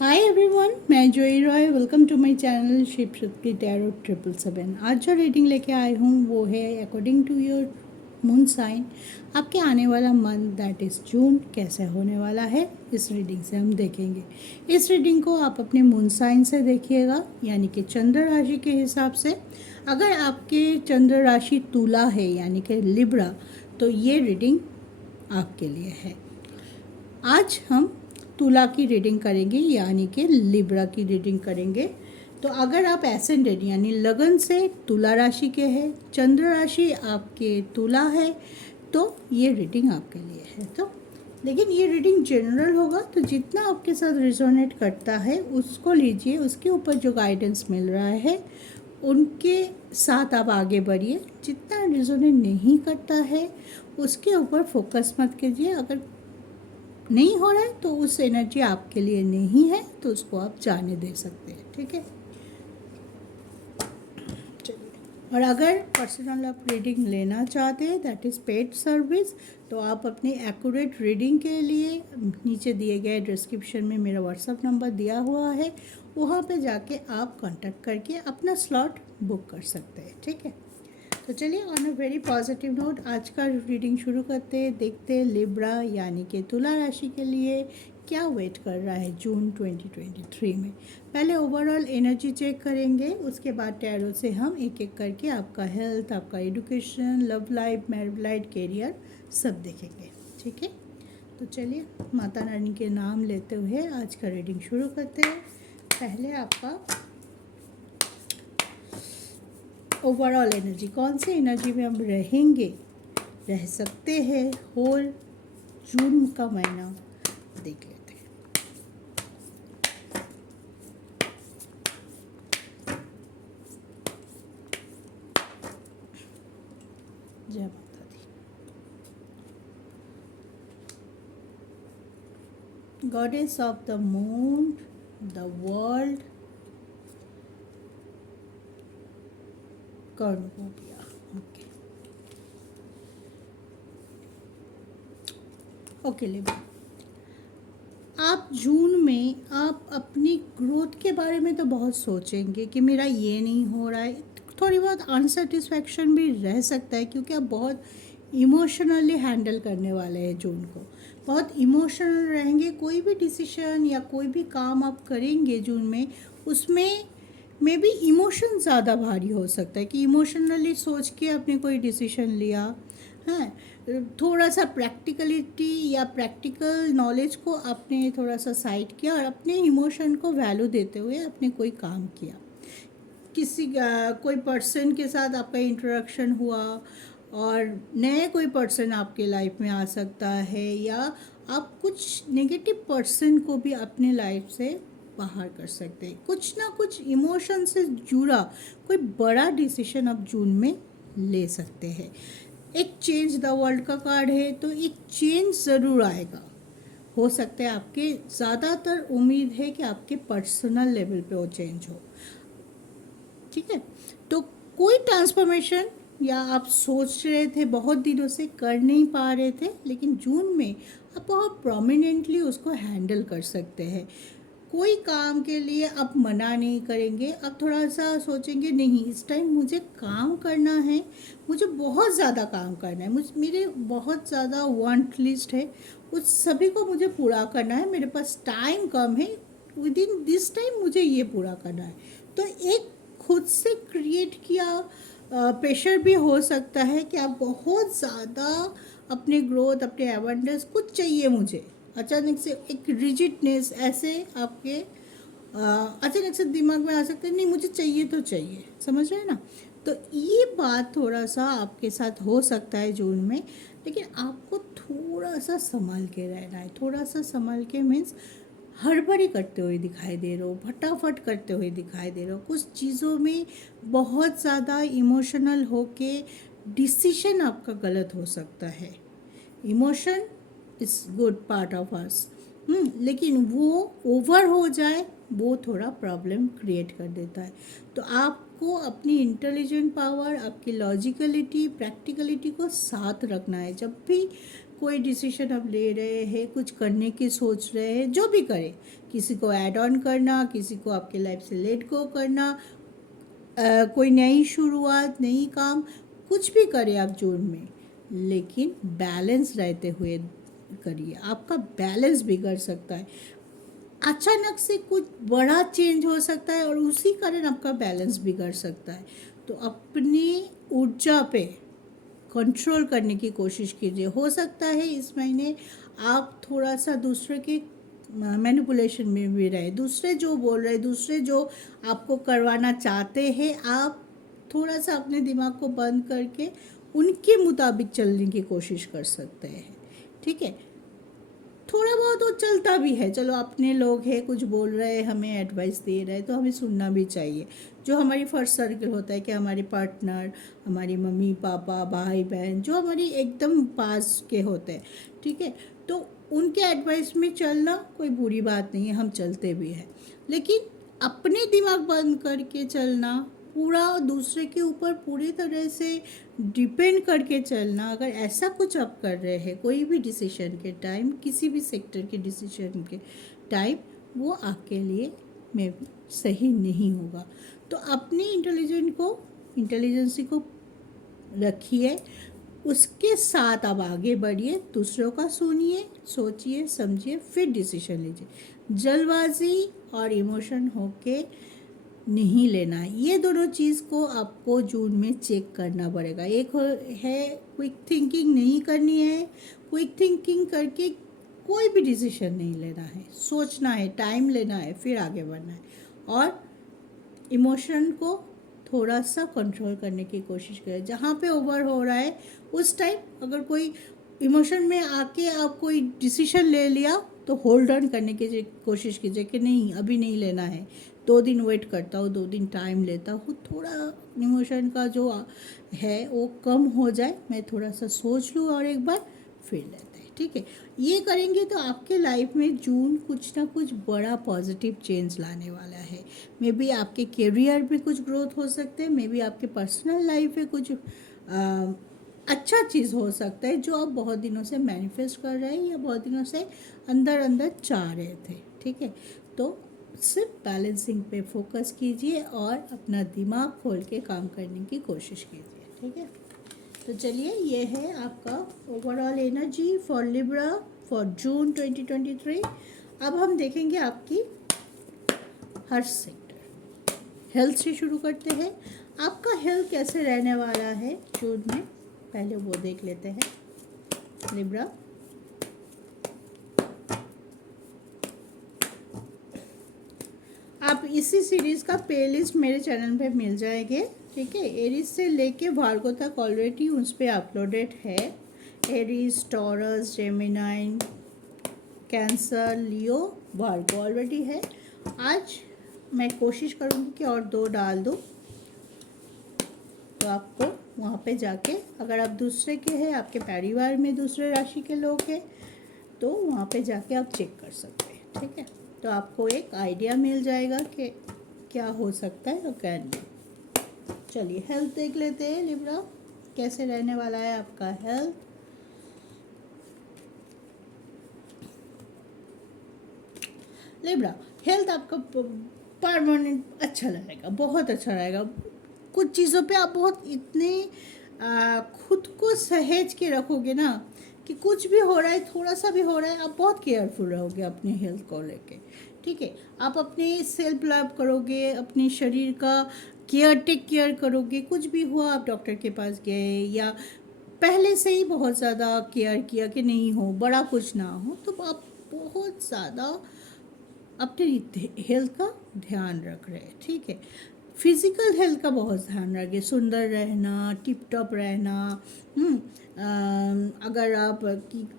हाय everyone, मैं Joy Roy. Welcome to my channel Shiv Shakti tarot 777। आज जो रीडिंग लेके आई हूँ वो है according to your moon sign. आपके आने वाला मंथ दैट इज़ जून कैसे होने वाला है, इस रीडिंग से हम देखेंगे। इस रीडिंग को आप अपने मून साइन से देखिएगा, यानी कि चंद्र राशि के हिसाब से। अगर आपके चंद्र राशि तुला है यानी कि लिब्रा, तो ये रीडिंग आपके लिए है। आज हम तुला की रीडिंग करेंगे यानी कि लिब्रा की रीडिंग करेंगे। तो अगर आप एसेंडेंट यानी लगन से तुला राशि के हैं, चंद्र राशि आपके तुला है, तो ये रीडिंग आपके लिए है। तो लेकिन ये रीडिंग जनरल होगा, तो जितना आपके साथ रिजोनेट करता है उसको लीजिए, उसके ऊपर जो गाइडेंस मिल रहा है उनके साथ आप आगे बढ़िए। जितना रिजोनेट नहीं करता है उसके ऊपर फोकस मत कीजिए। अगर नहीं हो रहा है तो उस एनर्जी आपके लिए नहीं है, तो उसको आप जाने दे सकते हैं। ठीक है, चलिए। और अगर पर्सनल आप रीडिंग लेना चाहते हैं, दैट इज़ पेड सर्विस, तो आप अपनी एक्यूरेट रीडिंग के लिए नीचे दिए गए डिस्क्रिप्शन में मेरा व्हाट्सअप नंबर दिया हुआ है, वहाँ पे जाके आप कांटेक्ट करके अपना स्लॉट बुक कर सकते हैं। ठीक है, तो चलिए on a very positive note आज का रीडिंग शुरू करते हैं। देखते हैं लिब्रा यानी कि तुला राशि के लिए क्या वेट कर रहा है जून 2023 में। पहले ओवरऑल एनर्जी चेक करेंगे, उसके बाद टैरो से हम एक एक करके आपका हेल्थ, आपका education, love life, married life, career सब देखेंगे। ठीक है, तो चलिए माता रानी के नाम लेते हुए आज का रीडिंग शुरू करते हैं। पहले आपका ओवरऑल एनर्जी, कौन सी एनर्जी में हम रहेंगे, रह सकते हैं होल जून का महीना, देख लेते हैं। Jai Mata Di. Goddess of the moon, the world, cornucopia. Okay okay Libra, आप जून में आप अपनी ग्रोथ के बारे में तो बहुत सोचेंगे कि मेरा ये नहीं हो रहा है। थोड़ी बहुत अनसेटिस्फैक्शन भी रह सकता है, क्योंकि आप बहुत इमोशनली हैंडल करने वाले हैं जून को। बहुत इमोशनल रहेंगे। कोई भी डिसीजन या कोई भी काम आप करेंगे जून में, उसमें मे बी इमोशन ज़्यादा भारी हो सकता है कि इमोशनली सोच के आपने कोई डिसीजन लिया है। थोड़ा सा प्रैक्टिकलिटी या प्रैक्टिकल नॉलेज को आपने थोड़ा सा साइड किया और अपने इमोशन को वैल्यू देते हुए आपने कोई काम किया। कोई पर्सन के साथ आपका इंटरेक्शन हुआ और नए कोई पर्सन आपके लाइफ में आ सकता है, या आप कुछ नेगेटिव पर्सन को भी अपने लाइफ से बाहर कर सकते हैं। कुछ ना कुछ इमोशन से जुड़ा कोई बड़ा डिसीजन आप जून में ले सकते हैं। एक चेंज द वर्ल्ड का कार्ड है, तो एक चेंज ज़रूर आएगा। हो सकता है आपके, ज़्यादातर उम्मीद है कि आपके पर्सनल लेवल पे वो चेंज हो। ठीक है, तो कोई ट्रांसफॉर्मेशन या आप सोच रहे थे बहुत दिनों से कर नहीं पा रहे थे, लेकिन जून में आप बहुत प्रोमिनेंटली उसको हैंडल कर सकते हैं। कोई काम के लिए आप मना नहीं करेंगे। आप थोड़ा सा सोचेंगे नहीं, इस टाइम मुझे काम करना है, मुझे बहुत ज़्यादा काम करना है, मेरे बहुत ज़्यादा वांट लिस्ट है, उस सभी को मुझे पूरा करना है, मेरे पास टाइम कम है, विद इन दिस टाइम मुझे ये पूरा करना है। तो एक खुद से क्रिएट किया प्रेशर भी हो सकता है कि आप बहुत ज़्यादा अपने ग्रोथ, अपने एबंडेंस, कुछ चाहिए मुझे, अचानक से एक रिजिडनेस ऐसे आपके अचानक से दिमाग में आ सकते हैं, नहीं मुझे चाहिए तो चाहिए। समझ रहे हैं ना? तो ये बात थोड़ा सा आपके साथ हो सकता है जून में, लेकिन आपको थोड़ा सा संभाल के रहना है। थोड़ा सा संभाल के मीन्स हड़बड़ी करते हुए दिखाई दे रहे हो, फटाफट करते हुए दिखाई दे रहे हो, कुछ चीज़ों में बहुत ज़्यादा इमोशनल होके डिसीजन आपका गलत हो सकता है। Emotion is good part of us, लेकिन वो ओवर हो जाए वो थोड़ा प्रॉब्लम क्रिएट कर देता है। तो आपको अपनी इंटेलिजेंट पावर, आपकी लॉजिकलिटी, प्रैक्टिकलिटी को साथ रखना है। जब भी कोई डिसीजन आप ले रहे हैं, कुछ करने की सोच रहे हैं, जो भी करें, किसी को ऐड ऑन करना, किसी को आपके लाइफ से लेट गो करना, कोई नई शुरुआत, नई काम, कुछ भी करें आप जून में, लेकिन बैलेंस रहते हुए करिए। आपका बैलेंस बिगड़ सकता है, अचानक से कुछ बड़ा चेंज हो सकता है और उसी कारण आपका बैलेंस बिगड़ सकता है। तो अपनी ऊर्जा पे कंट्रोल करने की कोशिश कीजिए। हो सकता है इस महीने आप थोड़ा सा दूसरे के मैनिपुलेशन में भी रहे, दूसरे जो बोल रहे, दूसरे जो आपको करवाना चाहते हैं, आप थोड़ा सा अपने दिमाग को बंद करके उनके मुताबिक चलने की कोशिश कर सकते हैं। ठीक है, थोड़ा बहुत वो चलता भी है, चलो अपने लोग हैं, कुछ बोल रहे हैं, हमें एडवाइस दे रहे हैं, तो हमें सुनना भी चाहिए। जो हमारी फर्स्ट सर्कल होता है कि हमारे पार्टनर, हमारी मम्मी पापा, भाई बहन, जो हमारी एकदम पास के होते हैं, ठीक है, तो उनके एडवाइस में चलना कोई बुरी बात नहीं है, हम चलते भी हैं। लेकिन अपने दिमाग बंद करके चलना, पूरा दूसरे के ऊपर पूरी तरह से डिपेंड करके चलना, अगर ऐसा कुछ आप कर रहे हैं कोई भी डिसीजन के टाइम, किसी भी सेक्टर के डिसीजन के टाइम, वो आपके लिए में सही नहीं होगा। तो अपनी इंटेलिजेंसी को रखिए, उसके साथ आप आगे बढ़िए, दूसरों का सुनिए, सोचिए, समझिए, फिर डिसीजन लीजिए। जल्दबाजी और इमोशन होके नहीं लेना है। ये दोनों चीज़ को आपको जून में चेक करना पड़ेगा। एक है क्विक थिंकिंग नहीं करनी है, क्विक थिंकिंग करके कोई भी डिसीजन नहीं लेना है, सोचना है, टाइम लेना है, फिर आगे बढ़ना है। और इमोशन को थोड़ा सा कंट्रोल करने की कोशिश करें। जहाँ पे ओवर हो रहा है उस टाइम अगर कोई इमोशन में आके आप कोई डिसीजन ले लिया, तो होल्ड ऑन करने की कोशिश कीजिए कि नहीं, अभी नहीं लेना है, 2 दिन वेट करता हूँ, 2 दिन टाइम लेता हूँ, थोड़ा इमोशन का जो है वो कम हो जाए, मैं थोड़ा सा सोच लूँ और एक बार फिर लेते हैं। ठीक है, ये करेंगे तो आपके लाइफ में जून कुछ ना कुछ बड़ा पॉजिटिव चेंज लाने वाला है। मे बी आपके करियर में कुछ ग्रोथ हो सकते हैं, मे बी आपके पर्सनल लाइफ में कुछ अच्छा चीज़ हो सकता है जो आप बहुत दिनों से मैनिफेस्ट कर रहे हैं या बहुत दिनों से अंदर अंदर चाह रहे थे। ठीक है, तो सिर्फ बैलेंसिंग पे फोकस कीजिए और अपना दिमाग खोल के काम करने की कोशिश कीजिए। ठीक है, तो चलिए, ये है आपका overall energy for Libra for जून 2023। अब हम देखेंगे आपकी हर सेक्टर। हेल्थ से शुरू करते हैं। आपका हेल्थ कैसे रहने वाला है जून में, पहले वो देख लेते हैं। लिब्रा, आप इसी सीरीज़ का प्लेलिस्ट मेरे चैनल पे मिल जाएंगे। ठीक है, एरीज से लेके भार्गो तक ऑलरेडी उस पर अपलोडेड है। एरीज, टॉरस, जेमिनाई, कैंसर, लियो, भार्गो ऑलरेडी है। आज मैं कोशिश करूँगी कि और 2 डाल दूँ, तो आपको वहाँ पे जाके, अगर आप दूसरे के हैं, आपके परिवार में दूसरे राशि के लोग हैं, तो वहाँ पे जाके आप चेक कर सकते हैं। ठीक है, तो आपको एक आइडिया मिल जाएगा कि क्या हो सकता है और क्या नहीं। चलिए, हेल्थ देख लेते हैं। लिब्रा, कैसे रहने वाला है आपका हेल्थ। लिब्रा, हेल्थ आपका परमानेंट अच्छा रहेगा, बहुत अच्छा रहेगा। कुछ चीज़ों पे आप बहुत इतने खुद को सहेज के रखोगे ना कि कुछ भी हो रहा है, थोड़ा सा भी हो रहा है, आप बहुत केयरफुल रहोगे अपने हेल्थ को लेके। ठीक है, आप अपने सेल्फ लव करोगे, अपने शरीर का टेक केयर करोगे। कुछ भी हुआ, आप डॉक्टर के पास गए या पहले से ही बहुत ज़्यादा केयर किया कि नहीं हो, बड़ा कुछ ना हो, तो आप बहुत ज़्यादा अपने हेल्थ का ध्यान रख रहे हैं। ठीक है, फिज़िकल हेल्थ का बहुत ध्यान रखिए, सुंदर रहना, टिप टॉप रहना। अगर आप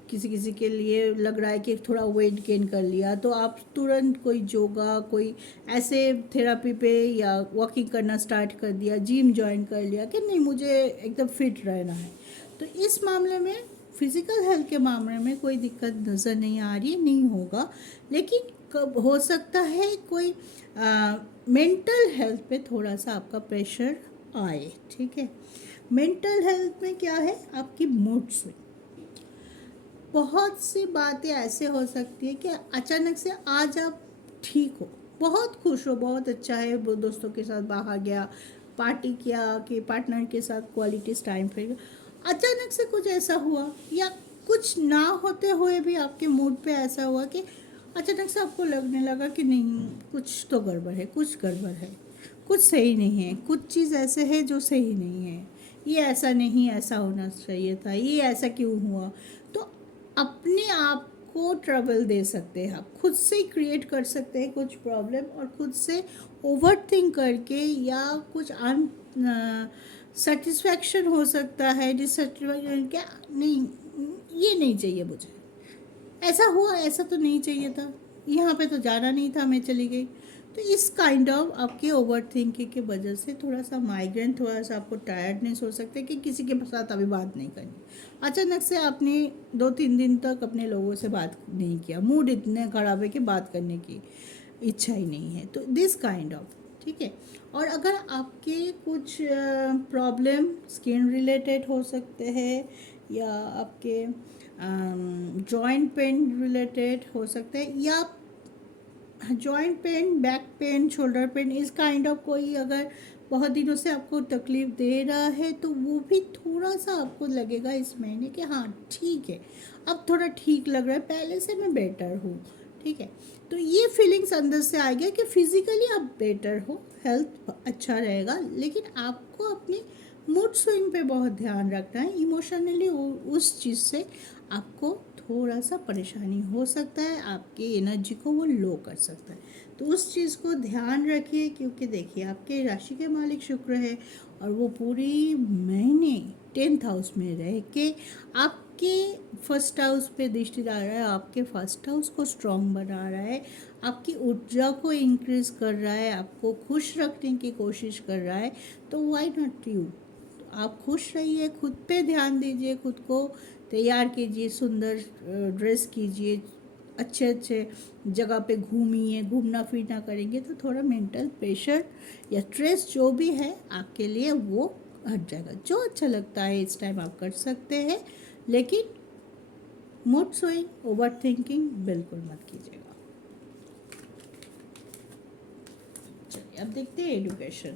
किसी किसी के लिए लग रहा है कि थोड़ा वेट गेन कर लिया, तो आप तुरंत कोई योगा, कोई ऐसे थेरापी पे या वॉकिंग करना स्टार्ट कर दिया, जिम ज्वाइन कर लिया कि नहीं, मुझे एकदम फिट रहना है। तो इस मामले में, फिज़िकल हेल्थ के मामले में कोई दिक्कत नज़र नहीं आ रही, नहीं होगा। लेकिन कब हो सकता है कोई मेंटल हेल्थ पे थोड़ा सा आपका प्रेशर आए। ठीक है, मेंटल हेल्थ में क्या है, आपकी मूड स्विंग। बहुत सी बातें ऐसे हो सकती है कि अचानक से आज आप ठीक हो, बहुत खुश हो, बहुत अच्छा है, वो दोस्तों के साथ बाहर गया, पार्टी किया, कि पार्टनर के साथ क्वालिटी टाइम पे अचानक से कुछ ऐसा हुआ, या कुछ ना होते हुए भी आपके मूड पे ऐसा हुआ कि अचानक से आपको लगने लगा कि नहीं, कुछ तो गड़बड़ है, कुछ गड़बड़ है, कुछ सही नहीं है, कुछ चीज़ ऐसे है जो सही नहीं है, ये ऐसा नहीं, ऐसा होना चाहिए था, ये ऐसा क्यों हुआ। तो अपने आप को ट्रबल दे सकते हैं, आप खुद से ही क्रिएट कर सकते हैं कुछ प्रॉब्लम, और खुद से ओवर थिंक करके, या कुछ अन सेटिस्फैक्शन हो सकता है, डिससेटिस्फैक्शन, क्या नहीं, ये नहीं चाहिए मुझे, ऐसा हुआ, ऐसा तो नहीं चाहिए था, यहाँ पे तो जाना नहीं था, मैं चली गई। तो इस काइंड ऑफ आपके ओवर थिंकिंग की वजह से थोड़ा सा माइग्रेन, थोड़ा सा आपको टायर्डनेस हो सकता है कि किसी के साथ अभी बात नहीं करनी, अचानक से आपने 2-3 दिन तक अपने लोगों से बात नहीं किया, मूड इतने ख़राब है कि बात करने की इच्छा ही नहीं है, तो दिस काइंड ऑफ, ठीक है। और अगर आपके कुछ प्रॉब्लम स्किन रिलेटेड हो सकते हैं, या आपके जॉइंट पेन रिलेटेड हो सकते हैं, या joint pain, back pain, shoulder pain, इस काइंड ऑफ कोई अगर बहुत दिनों से आपको तकलीफ़ दे रहा है, तो वो भी थोड़ा सा आपको लगेगा इस महीने कि हाँ ठीक है, अब थोड़ा ठीक लग रहा है, पहले से मैं बेटर हूँ, ठीक है। तो ये फीलिंग्स अंदर से आ गया कि फिज़िकली आप बेटर हो, हेल्थ अच्छा रहेगा, लेकिन आपको अपनी मूड स्विंग पे बहुत ध्यान रखना है, इमोशनली उस चीज़ से आपको थोड़ा सा परेशानी हो सकता है, आपकी एनर्जी को वो लो कर सकता है, तो उस चीज़ को ध्यान रखिए, क्योंकि देखिए आपके राशि के मालिक शुक्र है, और वो पूरी महीने 10th हाउस में रह के आपके फर्स्ट हाउस पे दृष्टि डाल रहा है, आपके फर्स्ट हाउस को स्ट्रॉन्ग बना रहा है, आपकी ऊर्जा को इंक्रीज कर रहा है, आपको खुश रखने की कोशिश कर रहा है, तो व्हाई नॉट यू, आप खुश रहिए, खुद पे ध्यान दीजिए, खुद को तैयार कीजिए, सुंदर ड्रेस कीजिए, अच्छे अच्छे जगह पे घूमिए, घूमना फिरना करेंगे तो थोड़ा मेंटल प्रेशर या स्ट्रेस जो भी है आपके लिए वो हट जाएगा। जो अच्छा लगता है इस टाइम आप कर सकते हैं, लेकिन मूड स्विंग, ओवर थिंकिंग बिल्कुल मत कीजिएगा। चलिए अब देखते हैं एजुकेशन।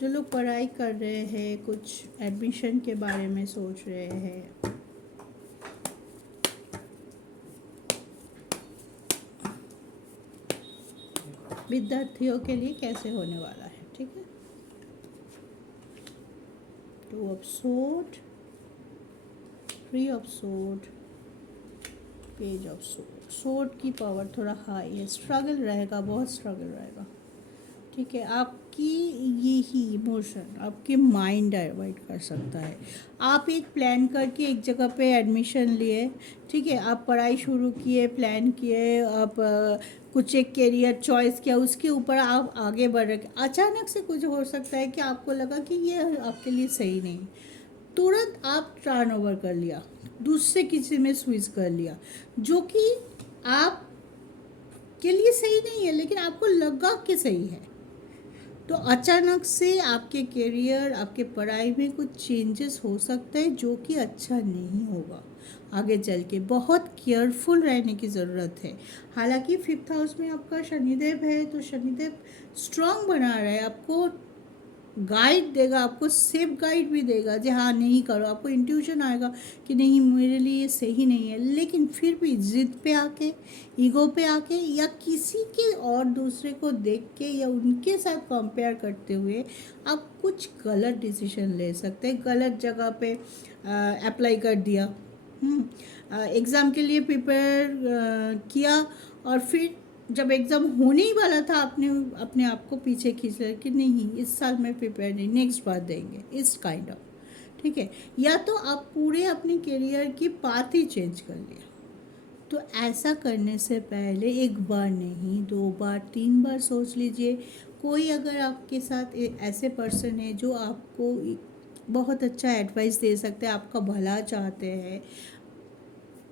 जो लोग पढ़ाई कर रहे हैं, कुछ एडमिशन के बारे में सोच रहे हैं, विद्यार्थियों के लिए कैसे होने वाला है, ठीक है। 2 of sword, 3 of sword, page of sword. Sword की पावर थोड़ा हाई है, स्ट्रगल रहेगा, बहुत स्ट्रगल रहेगा, ठीक है। आपकी यही इमोशन आपके माइंड डाइवर्ट कर सकता है। आप एक प्लान करके एक जगह पे एडमिशन लिए, ठीक है, आप पढ़ाई शुरू किए, प्लान किए, आप कुछ एक कैरियर चॉइस किया, उसके ऊपर आप आगे बढ़ रहे, अचानक से कुछ हो सकता है कि आपको लगा कि ये आपके लिए सही नहीं, तुरंत आप टर्न ओवर कर लिया, दूसरे किसी में स्विच कर लिया, जो कि आप के लिए सही नहीं है, लेकिन आपको लगा कि सही है। तो अचानक से आपके करियर, आपके पढ़ाई में कुछ चेंजेस हो सकते हैं, जो कि अच्छा नहीं होगा आगे चल के। बहुत केयरफुल रहने की ज़रूरत है। हालांकि 5th हाउस में आपका शनिदेव है, तो शनिदेव स्ट्रांग बना रहा है, आपको गाइड देगा, आपको सेफ गाइड भी देगा जी हाँ नहीं करो, आपको इंट्यूशन आएगा कि नहीं मेरे लिए ये सही नहीं है, लेकिन फिर भी जिद पे आके, ईगो पे आके, या किसी के और दूसरे को देख के या उनके साथ कंपेयर करते हुए आप कुछ गलत डिसीजन ले सकते हैं, गलत जगह पे अप्लाई कर दिया, एग्ज़ाम के लिए प्रिपेयर किया, और फिर जब एग्ज़ाम होने ही वाला था आपने अपने आप को पीछे खींच लिया कि नहीं इस साल मैं प्रिपेयर नहीं, नेक्स्ट बार देंगे, इस काइंड ऑफ, ठीक है। या तो आप पूरे अपने करियर की पाथ ही चेंज कर लिया। तो ऐसा करने से पहले एक बार नहीं, 2 बार, 3 बार सोच लीजिए। कोई अगर आपके साथ ऐसे पर्सन है जो आपको बहुत अच्छा एडवाइस दे सकते हैं, आपका भला चाहते हैं,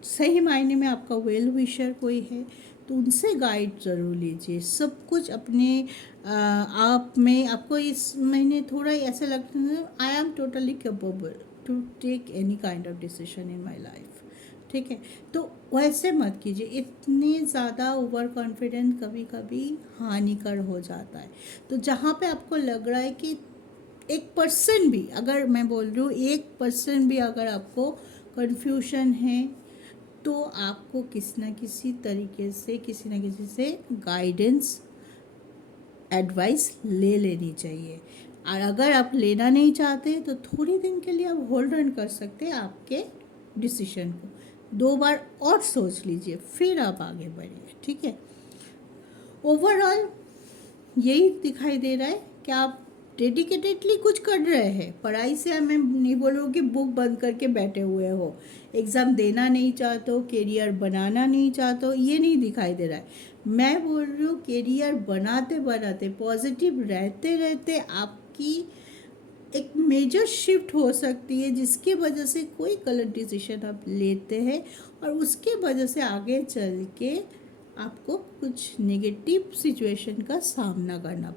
सही मायने में आपका वेल विशर कोई है, तो उनसे गाइड ज़रूर लीजिए। सब कुछ अपने आप में आपको इस महीने थोड़ा ऐसा लगता है I am totally capable, to take any kind of decision in my life. ठीक है, तो वैसे मत कीजिए, इतने ज़्यादा ओवर कॉन्फिडेंस कभी कभी हानिकर हो जाता है। तो जहाँ पे आपको लग रहा है कि 1% भी, अगर मैं बोल रही हूँ 1% भी अगर आपको कन्फ्यूजन है, तो आपको किसी न किसी तरीके से, किसी न किसी से गाइडेंस, एडवाइस ले लेनी चाहिए। और अगर आप लेना नहीं चाहते तो थोड़ी दिन के लिए आप होल्ड ऑन कर सकते हैं आपके डिसीजन को, 2 बार और सोच लीजिए, फिर आप आगे बढ़िए। ठीक है, ओवरऑल यही दिखाई दे रहा है कि आप डेडिकेटेडली कुछ कर रहे हैं पढ़ाई से। मैं नहीं बोल रही हूँ कि बुक बंद करके बैठे हुए हो, एग्ज़ाम देना नहीं चाहते हो, करियर बनाना नहीं चाहते हो, ये नहीं दिखाई दे रहा है। मैं बोल रही हूँ करियर बनाते बनाते, पॉजिटिव रहते रहते आपकी एक मेजर शिफ्ट हो सकती है, जिसकी वजह से कोई गलत डिसीजन आप लेते हैं और उसके वजह से आगे चल के आपको कुछ नेगेटिव सिचुएशन का सामना करना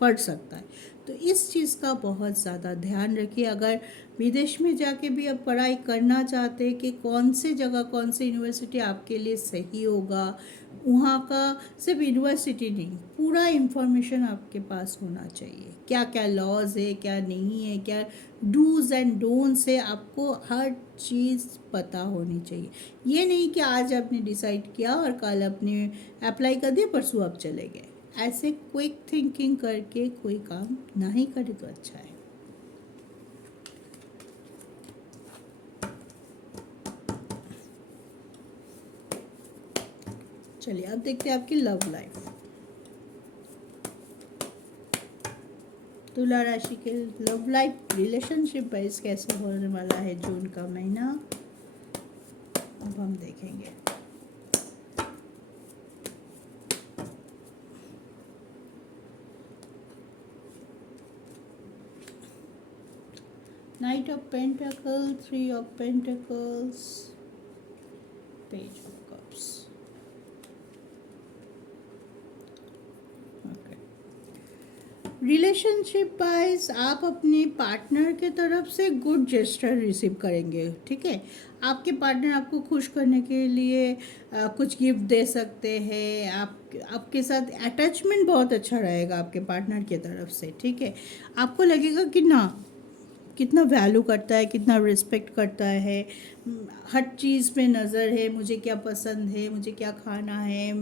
पड़ सकता है। तो इस चीज़ का बहुत ज़्यादा ध्यान रखिए। अगर विदेश में जाके भी आप पढ़ाई करना चाहते हैं कि कौन से जगह, कौन सी यूनिवर्सिटी आपके लिए सही होगा, वहाँ का सिर्फ यूनिवर्सिटी नहीं, पूरा इंफॉर्मेशन आपके पास होना चाहिए। क्या क्या लॉज है, क्या नहीं है, क्या डूज एंड डोंट्स है, आपको हर चीज़ पता होनी चाहिए। ये नहीं कि आज आपने डिसाइड किया और कल आपने अप्लाई कर दिया, परसों आप चले गए। ऐसे क्विक थिंकिंग करके कोई काम नहीं करे तो अच्छा है। चलिए अब देखते हैं आपकी लव लाइफ। तुला राशि के लव लाइफ, रिलेशनशिप वाइज कैसे होने वाला है जून का महीना, अब हम देखेंगे। Knight of Pentacles, 3 of Pentacles, Page of Cups. Relationship wise आप अपने पार्टनर के तरफ से गुड जेस्चर रिसीव करेंगे। ठीक है, आपके पार्टनर आपको खुश करने के लिए कुछ गिफ्ट दे सकते हैं। आपके साथ अटैचमेंट बहुत अच्छा रहेगा आपके पार्टनर के तरफ से। ठीक है, आपको लगेगा कि ना कितना वैल्यू करता है, कितना रिस्पेक्ट करता है, हर चीज़ पे नज़र है, मुझे क्या पसंद है, मुझे क्या खाना है,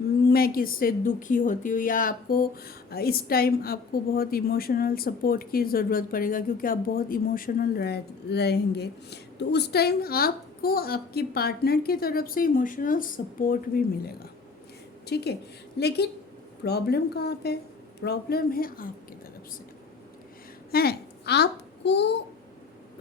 मैं किससे दुखी होती हूँ, या आपको इस टाइम आपको बहुत इमोशनल सपोर्ट की ज़रूरत पड़ेगा क्योंकि आप बहुत इमोशनल रहेंगे। तो उस टाइम आपको आपकी पार्टनर की तरफ से इमोशनल सपोर्ट भी मिलेगा। ठीक है, लेकिन प्रॉब्लम कहाँ पे? प्रॉब्लम है आपकी तरफ से है। आपको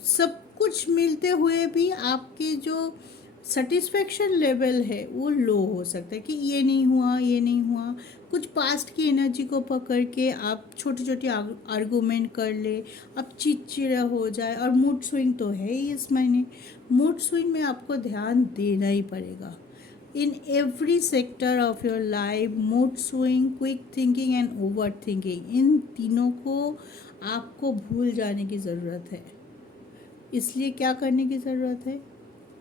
सब कुछ मिलते हुए भी आपकी जो सेटिस्फेक्शन लेवल है वो लो हो सकता है कि ये नहीं हुआ, ये नहीं हुआ। कुछ पास्ट की एनर्जी को पकड़ के आप छोटी छोटी आर्गूमेंट कर ले, आप चिड़चिड़ा हो जाए। और मूड स्विंग तो है ही इस महीने। मूड स्विंग में आपको ध्यान देना ही पड़ेगा। In every sector of your life, mood swing, quick thinking and over thinking, इन तीनों को आपको भूल जाने की ज़रूरत है। इसलिए क्या करने की ज़रूरत है?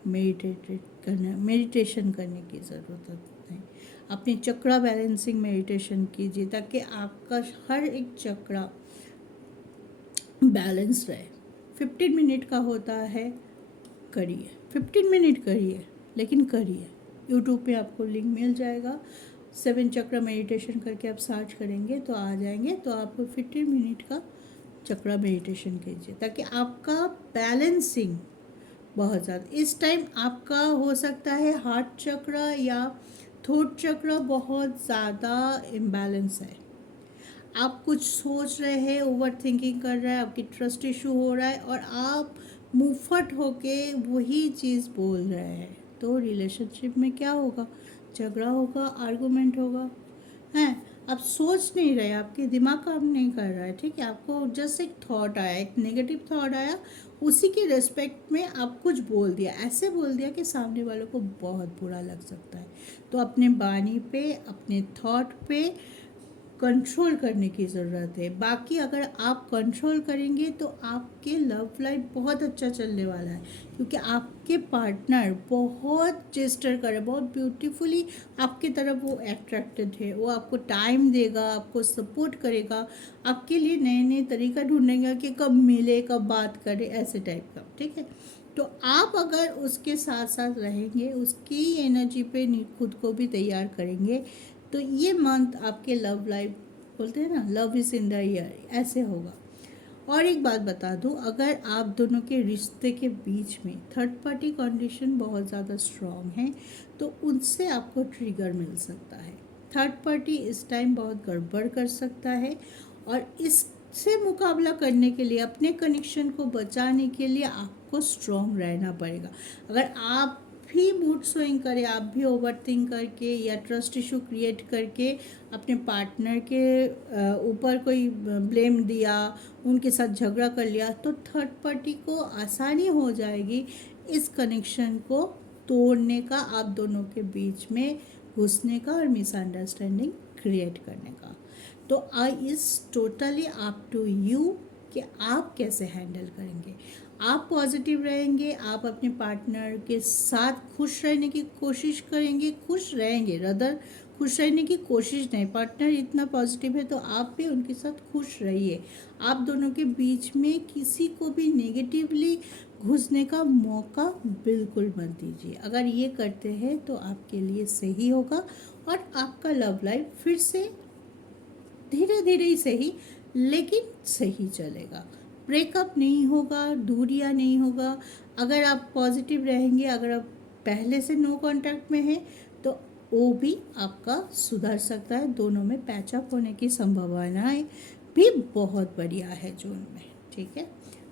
मेडिटेशन करने की ज़रूरत है। अपनी चक्रा बैलेंसिंग मेडिटेशन कीजिए ताकि आपका हर एक चक्रा बैलेंस रहे। 15 मिनट का होता है, करिए 15 मिनट करिए, लेकिन करिए। यूट्यूब पे आपको लिंक मिल जाएगा, 7 चक्रा मेडिटेशन करके आप सर्च करेंगे तो आ जाएंगे। तो आपको 15 मिनट का चक्रा मेडिटेशन कीजिए ताकि आपका बैलेंसिंग बहुत ज़्यादा, इस टाइम आपका हो सकता है हार्ट चक्र या थ्रोट चक्र बहुत ज़्यादा इम्बैलेंस है। आप कुछ सोच रहे हैं, ओवर थिंकिंग कर रहे हैं, आपकी ट्रस्ट इशू हो रहा है और आप मुफट होके वही चीज़ बोल रहे हैं। तो रिलेशनशिप में क्या होगा? झगड़ा होगा, आर्गूमेंट होगा। हैं, आप सोच नहीं रहे, आपके दिमाग काम नहीं कर रहा है। ठीक है, आपको जस्ट एक थॉट आया, एक नेगेटिव थॉट आया, उसी के रिस्पेक्ट में आप कुछ बोल दिया, ऐसे बोल दिया कि सामने वालों को बहुत बुरा लग सकता है। तो अपने वाणी पे, अपने थॉट पे कंट्रोल करने की ज़रूरत है। बाकी अगर आप कंट्रोल करेंगे तो आपके लव लाइफ बहुत अच्छा चलने वाला है, क्योंकि आपके पार्टनर बहुत जेस्टर करे, बहुत ब्यूटीफुली आपकी तरफ वो अट्रैक्टेड है। वो आपको टाइम देगा, आपको सपोर्ट करेगा, आपके लिए नए नए तरीका ढूंढेगा कि कब मिले, कब बात करें, ऐसे टाइप का। ठीक है, तो आप अगर उसके साथ साथ रहेंगे, उसकी एनर्जी पे खुद को भी तैयार करेंगे, तो ये मंथ आपके लव लाइफ, बोलते हैं ना love is in the year, ऐसे होगा। और एक बात बता दूं, अगर आप दोनों के रिश्ते के बीच में थर्ड पार्टी कंडीशन बहुत ज़्यादा स्ट्रॉन्ग है, तो उनसे आपको ट्रिगर मिल सकता है। थर्ड पार्टी इस टाइम बहुत गड़बड़ कर सकता है, और इससे मुकाबला करने के लिए, अपने कनेक्शन को बचाने के लिए आपको स्ट्रॉन्ग रहना पड़ेगा। अगर आप भी मूड स्विंग करें, आप भी ओवर थिंक करके या ट्रस्ट इशू क्रिएट करके अपने पार्टनर के ऊपर कोई ब्लेम दिया, उनके साथ झगड़ा कर लिया, तो थर्ड पार्टी को आसानी हो जाएगी इस कनेक्शन को तोड़ने का, आप दोनों के बीच में घुसने का और मिसअंडरस्टैंडिंग क्रिएट करने का। तो is totally up to you कि आप कैसे हैंडल करेंगे। आप पॉजिटिव रहेंगे, आप अपने पार्टनर के साथ खुश रहने की कोशिश करेंगे, खुश रहेंगे, रदर खुश रहने की कोशिश नहीं। पार्टनर इतना पॉजिटिव है तो आप भी उनके साथ खुश रहिए। आप दोनों के बीच में किसी को भी नेगेटिवली घुसने का मौका बिल्कुल मत दीजिए। अगर ये करते हैं तो आपके लिए सही होगा, और आपका लव लाइफ फिर से धीरे धीरे ही सही, लेकिन सही चलेगा। ब्रेकअप नहीं होगा, दूरियां नहीं होगा। अगर आप पॉजिटिव रहेंगे, अगर आप पहले से नो कांटेक्ट में हैं, तो वो भी आपका सुधर सकता है। दोनों में पैचअप होने की संभावनाएं भी बहुत बढ़िया है जून में। ठीक है,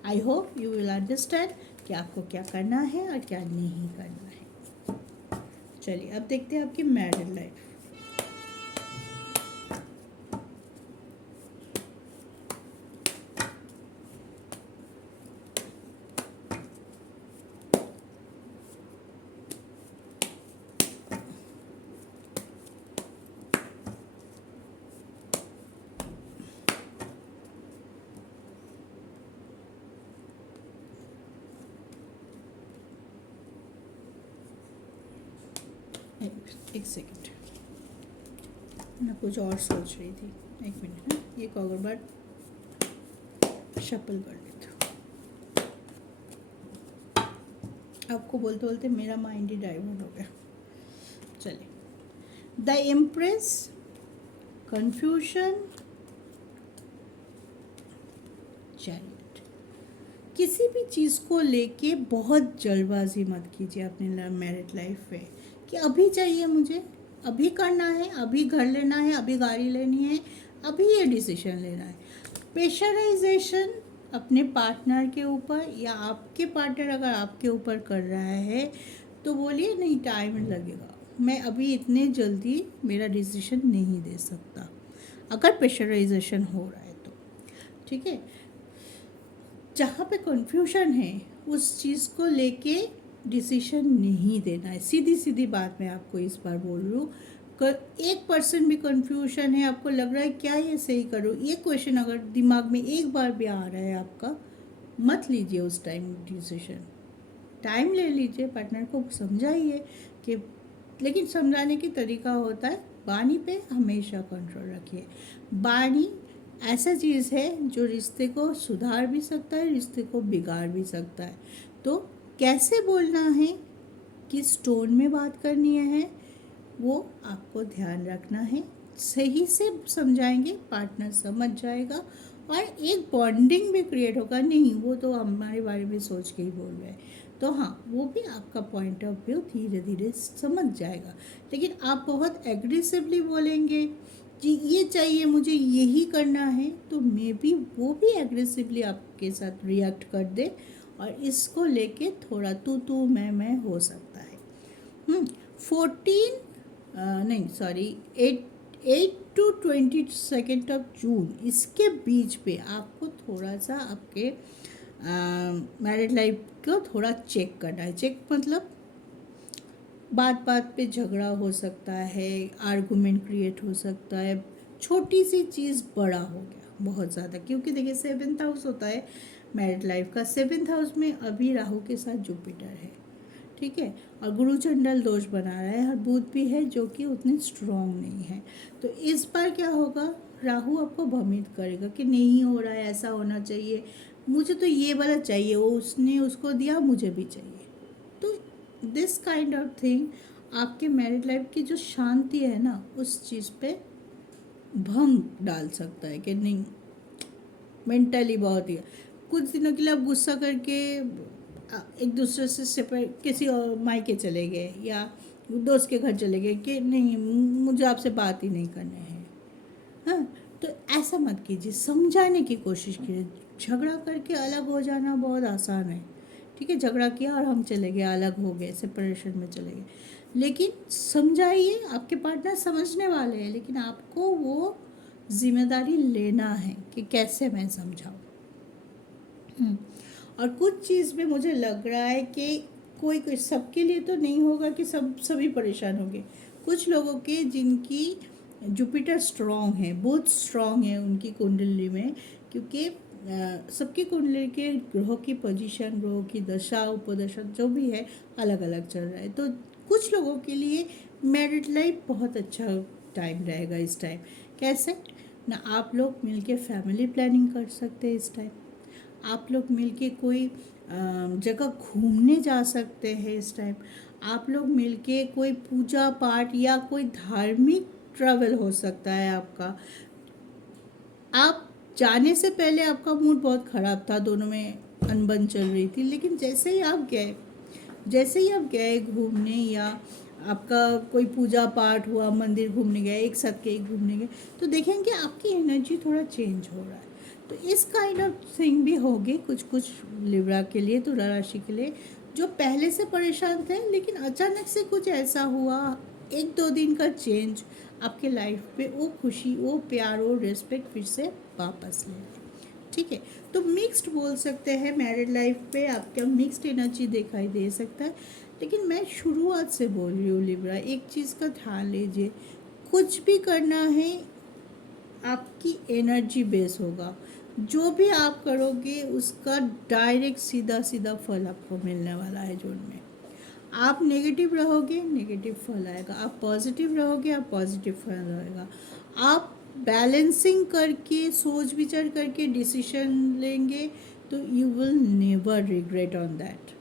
I hope you will understand कि आपको क्या करना है और क्या नहीं करना है। चलिए अब देखते हैं आपकी मैरिड लाइफ। एक सेकेंड, मैं कुछ और सोच रही थी। एक मिनट, है एक और बार शफल कर लेती हूँ। आपको बोलते बोलते मेरा माइंड ही डाइवर्ट हो गया। चलिए, द इम्प्रेस, कन्फ्यूजन, चैरियट। किसी भी चीज़ को लेके बहुत जल्दबाजी मत कीजिए अपने मैरिड लाइफ में, कि अभी चाहिए मुझे, अभी करना है, अभी घर लेना है, अभी गाड़ी लेनी है, अभी ये डिसीजन लेना है। प्रेशराइजेशन अपने पार्टनर के ऊपर, या आपके पार्टनर अगर आपके ऊपर कर रहा है तो बोलिए नहीं, टाइम लगेगा, मैं अभी इतने जल्दी मेरा डिसीजन नहीं दे सकता, अगर प्रेशराइजेशन हो रहा है तो। ठीक है, जहाँ पे कन्फ्यूजन है उस चीज़ को लेके डिसीजन नहीं देना है। सीधी सीधी बात मैं आपको इस बार बोल रही हूँ। 1% भी कन्फ्यूजन है, आपको लग रहा है क्या ये सही करूँ, ये क्वेश्चन अगर दिमाग में एक बार भी आ रहा है आपका, मत लीजिए उस टाइम डिसीजन। टाइम ले लीजिए, पार्टनर को समझाइए कि, लेकिन समझाने की तरीका होता है, वाणी पे हमेशा कंट्रोल रखिए। वाणी ऐसा चीज़ है जो रिश्ते को सुधार भी सकता है, रिश्ते को बिगाड़ भी सकता है। तो कैसे बोलना है, किस टोन में बात करनी है, वो आपको ध्यान रखना है। सही से समझाएंगे, पार्टनर समझ जाएगा, और एक बॉन्डिंग भी क्रिएट होगा। नहीं वो तो हमारे बारे में सोच के ही बोल रहे हैं, तो हाँ वो भी आपका पॉइंट ऑफ व्यू धीरे धीरे समझ जाएगा। लेकिन आप बहुत एग्रेसिवली बोलेंगे जी ये चाहिए मुझे, यही करना है, तो मे बी वो भी एग्रेसिवली आपके साथ रिएक्ट कर दे, और इसको लेके थोड़ा तू मैं हो सकता है। 14 नहीं सॉरी 8 to 22 ऑफ जून, इसके बीच पे आपको थोड़ा सा आपके मैरिड लाइफ को थोड़ा चेक करना है। चेक मतलब बात बात पे झगड़ा हो सकता है, आर्गुमेंट क्रिएट हो सकता है, छोटी सी चीज़ बड़ा हो गया बहुत ज़्यादा, क्योंकि देखिए 7th हाउस होता है मैरिड लाइफ का। 7th हाउस में अभी राहु के साथ जुपिटर है, ठीक है, और गुरु चंडल दोष बना रहा है और बुध भी है जो कि उतने स्ट्रांग नहीं है। तो इस बार क्या होगा, राहु आपको भ्रमित करेगा कि नहीं हो रहा है, ऐसा होना चाहिए, मुझे तो ये वाला चाहिए, वो उसने उसको दिया मुझे भी चाहिए। तो दिस काइंड ऑफ थिंग आपके मैरिड लाइफ की जो शांति है ना, उस चीज़ पे भंग डाल सकता है कि नहीं, मेंटली बहुत ही कुछ दिनों के लिए आप गुस्सा करके एक दूसरे से सेपरेट किसी और मायके चले गए या दोस्त के घर चले गए कि नहीं मुझे आपसे बात ही नहीं करना है। हाँ, तो ऐसा मत कीजिए, समझाने की कोशिश कीजिए। झगड़ा करके अलग हो जाना बहुत आसान है, ठीक है, झगड़ा किया और हम चले गए, अलग हो गए, सेपरेशन में चले गए, लेकिन समझाइए, आपके पार्टनर समझने वाले हैं, लेकिन आपको वो जिम्मेदारी लेना है कि कैसे मैं समझाऊँ। और कुछ चीज़ में मुझे लग रहा है कि कोई कोई सबके लिए तो नहीं होगा कि सभी परेशान होंगे। कुछ लोगों के जिनकी जुपिटर स्ट्रॉन्ग है, बुध स्ट्रॉन्ग है उनकी कुंडली में, क्योंकि सबकी कुंडली के ग्रहों की पोजीशन, ग्रहों की दशा उपदशा जो भी है अलग अलग चल रहा है। तो कुछ लोगों के लिए मैरिड लाइफ बहुत अच्छा टाइम रहेगा इस टाइम। कैसे ना, आप लोग मिलके फैमिली प्लानिंग कर सकते हैं इस टाइम, आप लोग मिलके कोई जगह घूमने जा सकते हैं इस टाइम, आप लोग मिलके कोई पूजा पाठ या कोई धार्मिक ट्रैवल हो सकता है आपका। आप जाने से पहले आपका मूड बहुत ख़राब था, दोनों में अनबन चल रही थी, लेकिन जैसे ही आप गए घूमने या आपका कोई पूजा पाठ हुआ, मंदिर घूमने गए, एक साथ के घूमने गए, तो देखेंगे आपकी एनर्जी थोड़ा चेंज हो रहा है। तो इस काइंड ऑफ थिंग भी होगी कुछ लिब्रा के लिए, तुला राशि के लिए, जो पहले से परेशान थे लेकिन अचानक से कुछ ऐसा हुआ, 1-2 दिन का चेंज आपके लाइफ पे वो खुशी, वो प्यार, वो रिस्पेक्ट फिर से वापस ले आए, ठीक है। तो मिक्स्ड बोल सकते हैं, मैरिड लाइफ पे आपका मिक्स्ड एनर्जी दिखाई दे सकता है, लेकिन मैं शुरुआत से बोल रही हूँ लिब्रा, एक चीज़ का ध्यान लीजिए, कुछ भी करना है आपकी एनर्जी बेस होगा, जो भी आप करोगे उसका डायरेक्ट सीधा सीधा फल आपको मिलने वाला है। जोन में आप नेगेटिव रहोगे, नेगेटिव फल आएगा, आप पॉजिटिव रहोगे, आप पॉजिटिव फल आएगा। आप बैलेंसिंग करके, सोच विचार करके डिसीजन लेंगे तो you will never regret on that,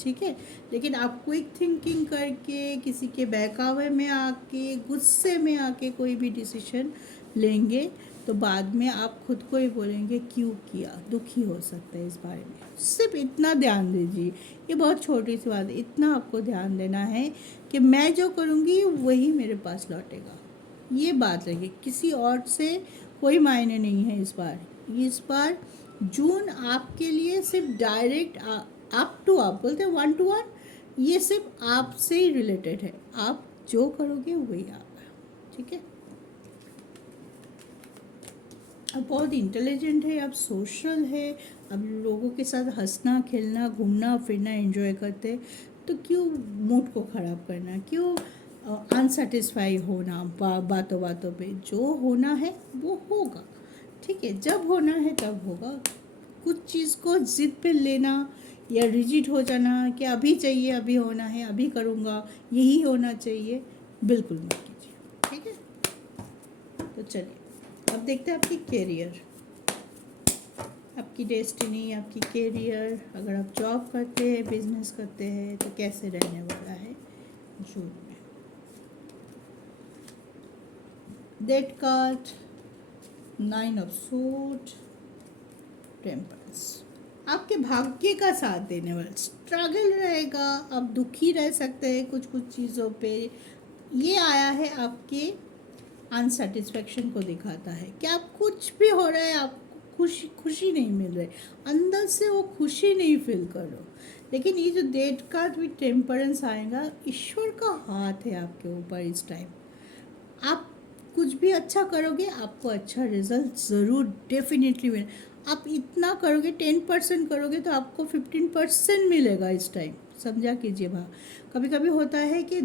ठीक है। लेकिन आप क्विक थिंकिंग करके, किसी के बहकावे में आके, गुस्से में आके कोई भी डिसीजन लेंगे तो बाद में आप खुद को ही बोलेंगे क्यों किया, दुखी हो सकता है इस बारे में। सिर्फ इतना ध्यान दीजिए, ये बहुत छोटी सी बात है, इतना आपको ध्यान देना है कि मैं जो करूँगी वही मेरे पास लौटेगा, ये बात रखिए, किसी और से कोई मायने नहीं है इस बार जून आपके लिए सिर्फ डायरेक्ट आप टू आप बोलते हैं 1 to 1, ये सिर्फ आपसे ही रिलेटेड है, आप जो करोगे वही आप, ठीक है। आप बहुत इंटेलिजेंट है, आप सोशल है, आप लोगों के साथ हंसना खेलना घूमना फिरना एंजॉय करते, तो क्यों मूड को ख़राब करना, क्यों अनसेटिस्फाई होना बातों बातों पे। जो होना है वो होगा, ठीक है, जब होना है तब होगा। कुछ चीज़ को ज़िद पे लेना या रिजिड हो जाना कि अभी चाहिए, अभी होना है, अभी करूँगा, यही होना चाहिए, बिल्कुल मत कीजिए, ठीक है। तो चलिए अब देखते हैं आपकी कैरियर, आपकी डेस्टिनी, आपकी कैरियर। अगर आप जॉब करते हैं, बिजनेस करते हैं, तो कैसे रहने वाला है जून में। Death card, 9 of Swords, temperance, आपके भाग्य का साथ देने वाला। स्ट्रगल रहेगा, आप दुखी रह सकते हैं कुछ चीज़ों पे, ये आया है आपके अनसेटिस्फैक्शन को दिखाता है कि आप कुछ भी हो रहा है, आपको खुशी नहीं मिल रही, अंदर से वो खुशी नहीं फील कर रहे हो। लेकिन ये जो डेट कार्ड विद टेम्परेंस आएगा, ईश्वर का हाथ है आपके ऊपर इस टाइम। आप कुछ भी अच्छा करोगे, आपको अच्छा रिजल्ट ज़रूर डेफिनेटली मिले। आप इतना करोगे, 10% करोगे तो आपको 15% मिलेगा इस टाइम। समझा कीजिए भाव। कभी कभी होता है कि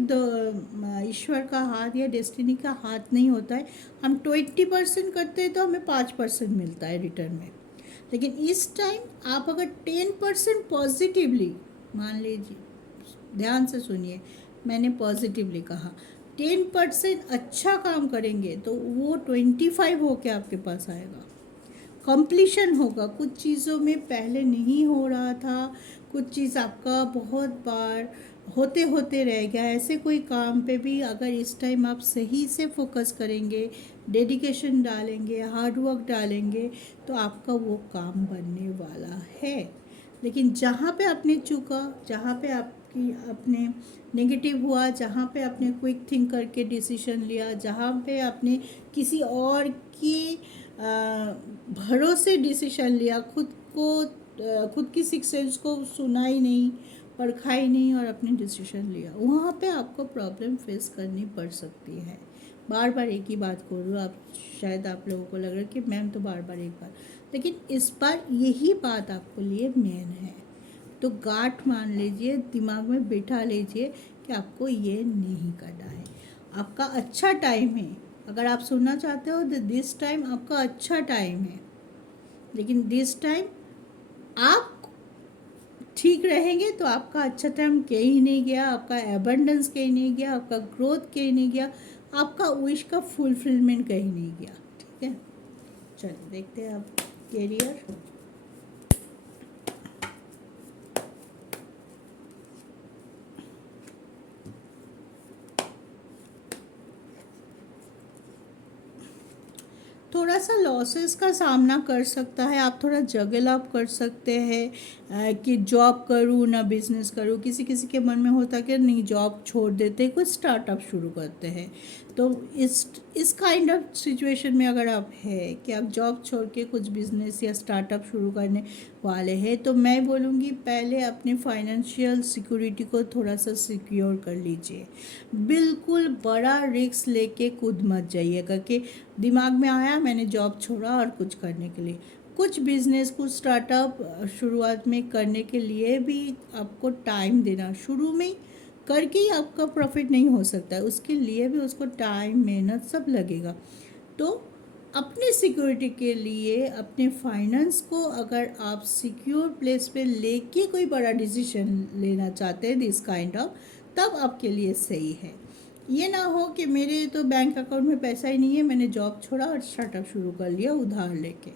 ईश्वर का हाथ या डेस्टिनी का हाथ नहीं होता है, हम 20% करते हैं तो हमें 5% मिलता है रिटर्न में। लेकिन इस टाइम आप अगर 10% पॉजिटिवली, मान लीजिए, ध्यान से सुनिए, मैंने पॉजिटिवली कहा, 10% अच्छा काम करेंगे तो वो 25 होके आपके पास आएगा। कंप्लीशन होगा। कुछ चीज़ों में पहले नहीं हो रहा था, कुछ चीज़ आपका बहुत बार होते होते रह गया, ऐसे कोई काम पे भी अगर इस टाइम आप सही से फोकस करेंगे, डेडिकेशन डालेंगे, हार्ड वर्क डालेंगे, तो आपका वो काम बनने वाला है। लेकिन जहाँ पे आपने चूका, जहाँ पे आपकी अपने नेगेटिव हुआ, जहाँ पे आपने क्विक थिंक करके डिसीजन लिया, जहाँ पे आपने किसी और की भरोसे डिसीजन लिया, खुद की सिक्स सेंस को सुना ही नहीं, परखा ही नहीं और अपने डिसीजन लिया, वहाँ पे आपको प्रॉब्लम फेस करनी पड़ सकती है। बार बार एक ही बात कर रही हूँ, आप शायद आप लोगों को लग रहा है कि मैम तो बार बार एक बार, लेकिन इस बार यही बात आपको लिए मेन है। तो गांठ मान लीजिए, दिमाग में बिठा लीजिए कि आपको ये नहीं करना है। आपका अच्छा टाइम है, अगर आप सुनना चाहते हो तो दिस टाइम आपका अच्छा टाइम है। लेकिन दिस टाइम आप ठीक रहेंगे तो आपका अच्छा टाइम कहीं नहीं गया, आपका एबंडेंस कहीं नहीं गया, आपका ग्रोथ कहीं नहीं गया, आपका विश का फुलफिलमेंट कहीं नहीं गया। ठीक है, चलिए देखते हैं आप कैरियर। थोड़ा सा लॉसेस का सामना कर सकता है, आप थोड़ा जगल अप कर सकते हैं कि जॉब करूँ ना बिजनेस करूँ। किसी किसी के मन में होता है कि नहीं, जॉब छोड़ देते हैं, कुछ स्टार्टअप शुरू करते हैं। तो इस काइंड ऑफ सिचुएशन में अगर आप है कि आप जॉब छोड़ के कुछ बिजनेस या स्टार्टअप शुरू करने वाले हैं, तो मैं बोलूँगी पहले अपने फाइनेंशियल सिक्योरिटी को थोड़ा सा सिक्योर कर लीजिए। बिल्कुल बड़ा रिस्क लेके कूद मत जाइएगा कि दिमाग में आया मैंने जॉब छोड़ा और कुछ करने के लिए। कुछ बिजनेस, कुछ स्टार्टअप शुरुआत में करने के लिए भी आपको टाइम देना, शुरू में करके ही आपका प्रॉफिट नहीं हो सकता है, उसके लिए भी उसको टाइम, मेहनत सब लगेगा। तो अपनी सिक्योरिटी के लिए अपने फाइनेंस को अगर आप सिक्योर प्लेस पे लेके कोई बड़ा डिसीजन लेना चाहते हैं दिस काइंड ऑफ, तब आपके लिए सही है। ये ना हो कि मेरे तो बैंक अकाउंट में पैसा ही नहीं है, मैंने जॉब छोड़ा और स्टार्टअप शुरू कर लिया उधार लेके,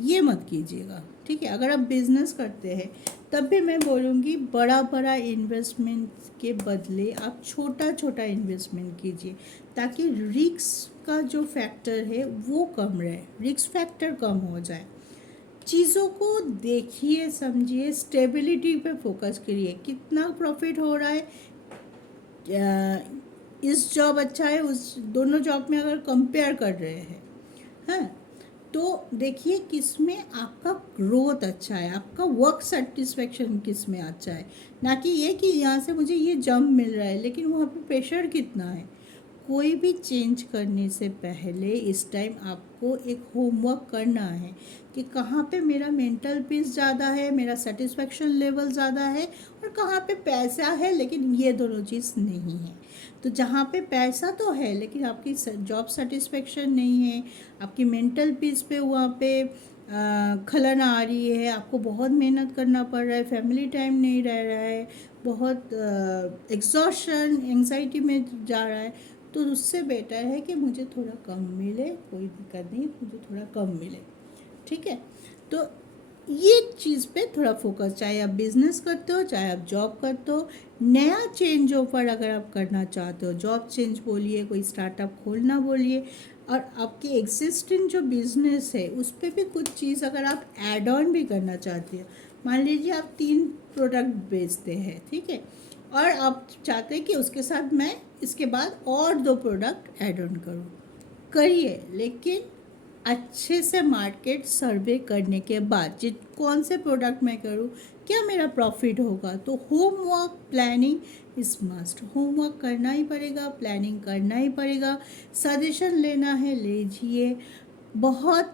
ये मत कीजिएगा। ठीक है, अगर आप बिजनेस करते हैं तब भी मैं बोलूँगी बड़ा बड़ा इन्वेस्टमेंट के बदले आप छोटा छोटा इन्वेस्टमेंट कीजिए, ताकि रिस्क का जो फैक्टर है वो कम रहे, रिस्क फैक्टर कम हो जाए। चीज़ों को देखिए, समझिए, स्टेबिलिटी पे फोकस करिए, कितना प्रॉफिट हो रहा है, इस जॉब अच्छा है, उस दोनों जॉब में अगर कंपेयर कर रहे हैं, हाँ, तो देखिए किस में आपका ग्रोथ अच्छा है, आपका वर्क सेटिस्फेक्शन किस में अच्छा है। ना कि ये कि यहाँ से मुझे ये जॉब मिल रहा है लेकिन वहाँ पे प्रेशर कितना है। कोई भी चेंज करने से पहले इस टाइम आपको एक होमवर्क करना है कि कहाँ पे मेरा मेंटल पीस ज़्यादा है, मेरा सेटिस्फेक्शन लेवल ज़्यादा है, और कहाँ पे पैसा है लेकिन ये दोनों चीज़ नहीं है। तो जहाँ पे पैसा तो है लेकिन आपकी जॉब सेटिस्फेक्शन नहीं है, आपकी मेंटल पीस पे वहाँ पे खलन आ रही है, आपको बहुत मेहनत करना पड़ रहा है, फैमिली टाइम नहीं रह रहा है, बहुत एग्जॉशन, एंग्जाइटी में जा रहा है, तो उससे बेटर है कि मुझे थोड़ा कम मिले, कोई दिक्कत नहीं, मुझे थोड़ा कम मिले। ठीक है, तो ये चीज़ पे थोड़ा फोकस, चाहे आप बिजनेस करते हो चाहे आप जॉब करते हो। नया चेंज ओवर अगर आप करना चाहते हो, जॉब चेंज बोलिए, कोई स्टार्टअप खोलना बोलिए, और आपकी एग्जिस्टिंग जो बिजनेस है उस पर भी कुछ चीज़ अगर आप ऐड ऑन भी करना चाहते हो, मान लीजिए आप 3 प्रोडक्ट बेचते हैं, ठीक है, और आप चाहते हैं कि उसके साथ मैं इसके बाद और 2 प्रोडक्ट ऐड ऑन करूँ, करिए, लेकिन अच्छे से मार्केट सर्वे करने के बाद जित कौन से प्रोडक्ट मैं करूँ, क्या मेरा प्रॉफिट होगा। तो homework, planning is must, homework करना ही पड़ेगा, प्लानिंग करना ही पड़ेगा, सजेशन लेना है लीजिए। बहुत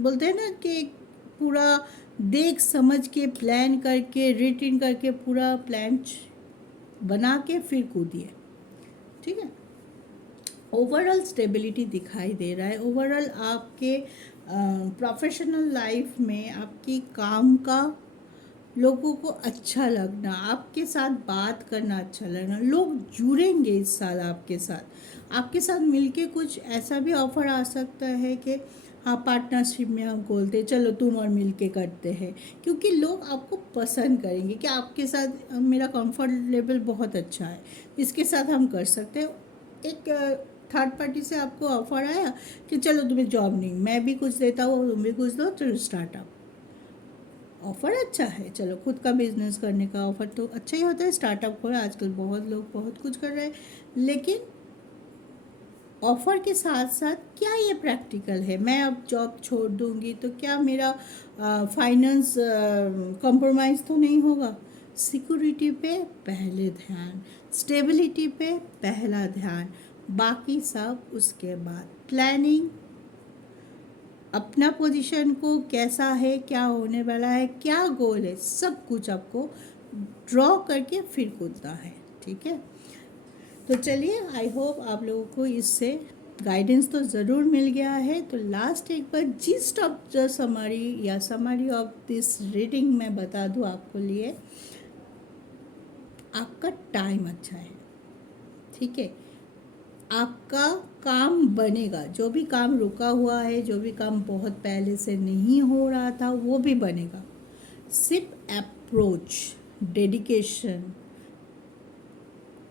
बोलते हैं ना कि पूरा देख समझ के, प्लान करके, रिटिन करके, पूरा प्लान बना के फिर कूदिए, ठीक है। ओवरऑल स्टेबिलिटी दिखाई दे रहा है। ओवरऑल आपके प्रोफेशनल लाइफ में आपकी काम का लोगों को अच्छा लगना, आपके साथ बात करना अच्छा लगना, लोग जुड़ेंगे इस साल आपके साथ मिलके कुछ ऐसा भी ऑफर आ सकता है कि हाँ, पार्टनरशिप में हम बोलते चलो तुम और मिलके करते हैं, क्योंकि लोग आपको पसंद करेंगे कि आपके साथ मेरा कंफर्ट लेवल बहुत अच्छा है, इसके साथ हम कर सकते हैं। एक थर्ड पार्टी से आपको ऑफर आया कि चलो तुम्हें जॉब नहीं, मैं भी कुछ देता हूँ, तुम भी कुछ दो, चलो स्टार्टअप। ऑफ़र अच्छा है, चलो खुद का बिजनेस करने का ऑफ़र तो अच्छा ही होता है। स्टार्टअप को आजकल बहुत लोग बहुत कुछ कर रहे हैं, लेकिन ऑफ़र के साथ साथ क्या ये प्रैक्टिकल है? मैं अब जॉब छोड़ दूंगी तो क्या मेरा फाइनेंस कॉम्प्रोमाइज़ तो नहीं होगा? सिक्योरिटी पे पहले ध्यान, स्टेबिलिटी पे पहला ध्यान, बाकी सब उसके बाद। प्लानिंग, अपना पोजीशन को कैसा है, क्या होने वाला है, क्या गोल है, सब कुछ आपको ड्रॉ करके फिर कूदना है, ठीक है। तो चलिए, आई होप आप लोगों को इससे गाइडेंस तो ज़रूर मिल गया है। तो लास्ट एक बार जिस्ट ऑफ द समरी या समरी ऑफ दिस रीडिंग मैं बता दूँ आपको लिए, आपका टाइम अच्छा है, ठीक है। आपका काम बनेगा, जो भी काम रुका हुआ है, जो भी काम बहुत पहले से नहीं हो रहा था, वो भी बनेगा। सिर्फ अप्रोच, डेडिकेशन,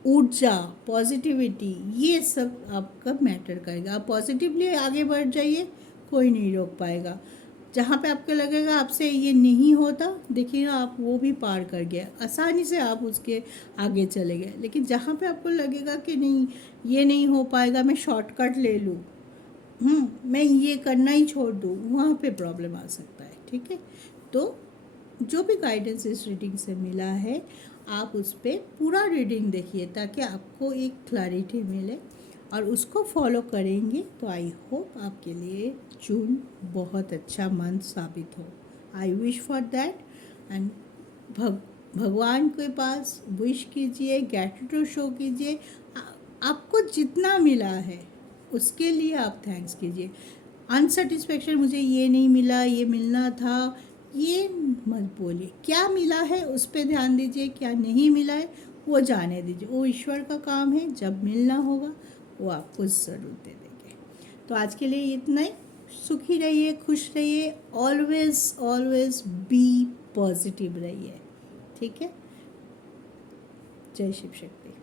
ऊर्जा, पॉजिटिविटी, ये सब आपका मैटर करेगा। आप पॉजिटिवली आगे बढ़ जाइए, कोई नहीं रोक पाएगा। जहाँ पे आपको लगेगा आपसे ये नहीं होता, देखिए आप वो भी पार कर गए, आसानी से आप उसके आगे चले गए। लेकिन जहाँ पे आपको लगेगा कि नहीं ये नहीं हो पाएगा, मैं शॉर्टकट ले लूँ, मैं ये करना ही छोड़ दूँ, वहाँ पे प्रॉब्लम आ सकता है, ठीक है। तो जो भी गाइडेंस इस रीडिंग से मिला है, आप उस पर पूरा रीडिंग देखिए ताकि आपको एक क्लैरिटी मिले, और उसको फॉलो करेंगे तो आई होप आपके लिए जून बहुत अच्छा मंथ साबित हो। I wish for that. And भगवान के पास विश कीजिए, ग्रैटिट्यूड शो कीजिए, आपको जितना मिला है उसके लिए आप थैंक्स कीजिए। अनसेटिस्फेक्शन, मुझे ये नहीं मिला, ये मिलना था, ये मत बोलिए। क्या मिला है उस पर ध्यान दीजिए, क्या नहीं मिला है वो जाने दीजिए, वो ईश्वर का काम है, जब मिलना होगा वो आपको ज़रूर दे देंगे। तो आज के लिए इतना ही। सुखी रहिए, खुश रहिए, ऑलवेज ऑलवेज बी पॉजिटिव रहिए, ठीक है। जय शिव शक्ति।